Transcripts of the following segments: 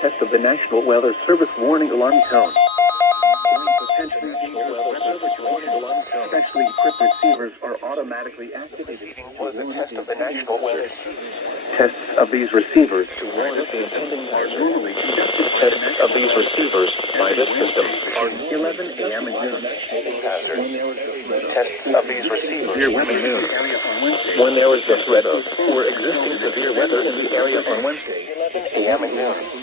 test of the National Weather Service warning alarm tone. Specially equipped receivers are automatically activated for the test of the National Weather. Tests of these receivers are normally conducted. Tests of these receivers by this system are 11 a.m. and noon. Tests of these receivers severe weather in the area on Wednesday. When there is a threat of or existing severe weather in the area on Wednesday, 11 a.m. and noon.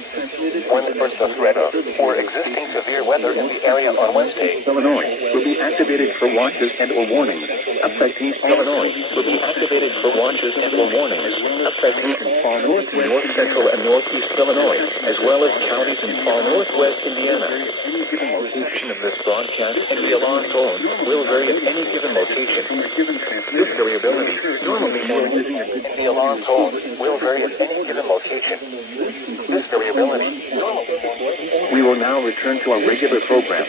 When there is a threat of or existing severe weather in the area on Wednesday, Illinois will be activated for watches and or warnings affecting Illinois will be activated for watches and or warnings affecting far north, north central, and northeast Illinois, as well as counties in far northwest Indiana. Any given location of this broadcast and the alarm tone will vary at any given location. This variability normally the alarm tone will vary at any given location. This variability normally. We will now return to our regular program.